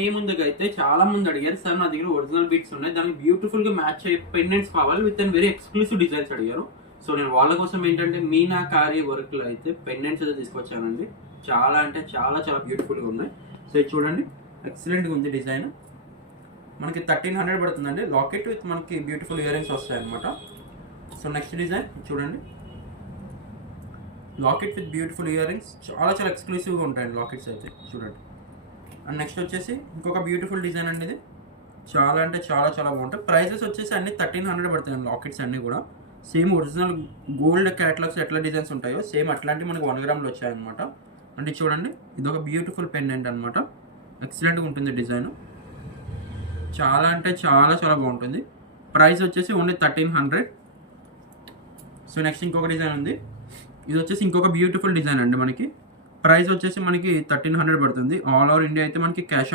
మీ ముందుకైతే చాలా మంది అడిగారు సార్, నా దగ్గర ఒరిజినల్ బీట్స్ ఉన్నాయి, దానికి బ్యూటిఫుల్ గా మ్యాచ్ అయ్యే పెండెంట్స్ కావాలి with and very exclusive designs అడిగారు. సో నేను వాళ్ళ కోసం ఏంటంటే మీనాకారి వర్క్ లో అయితే పెండెంట్స్ అయితే తీసుకొచ్చానండి. చాలా అంటే చాలా చాలా బ్యూటిఫుల్ గా ఉన్నాయి. సో ఇది చూడండి, ఎక్సలెంట్ గా ఉంది డిజైన్. మనకి 1300 పడుతుందండి. లాకెట్ విత్ మనకి బ్యూటిఫుల్ ఇయర్ రింగ్స్ వస్తాయి అనమాట. సో నెక్స్ట్ డిజైన్ చూడండి, locket with beautiful ear rings. చాలా చాలా ఎక్స్క్లూసివ్గా ఉంటాయండి లాకెట్స్ అయితే చూడండి. అండ్ నెక్స్ట్ వచ్చేసి ఇంకొక బ్యూటిఫుల్ డిజైన్ అండి. ఇది చాలా అంటే చాలా చాలా బాగుంటాయి. ప్రైజెస్ వచ్చేసి అన్ని 1300 పడుతాయండి లాకెట్స్ అన్నీ కూడా. సేమ్ ఒరిజినల్ గోల్డ్ క్యాటలాగ్స్ ఎట్లా డిజైన్స్ ఉంటాయో సేమ్ అట్లాంటివి మనకి 1 గ్రామ్లో వచ్చాయన్నమాట. అంటే చూడండి, ఇది ఒక బ్యూటిఫుల్ పెండెంట్ అనమాట. ఎక్సలెంట్గా ఉంటుంది డిజైన్. చాలా అంటే చాలా చాలా బాగుంటుంది. ప్రైస్ వచ్చేసి ఓన్లీ 1300. సో నెక్స్ట్ ఇంకొక డిజైన్ ఉంది. ఇది వచ్చేసి ఇంకొక బ్యూటిఫుల్ డిజైన్ అండి. మనకి ప్రైస్ వచ్చేసి మనకి 1300 పడుతుంది. ఆల్ ఓవర్ ఇండియా అయితే మనకి క్యాష్ ఆన్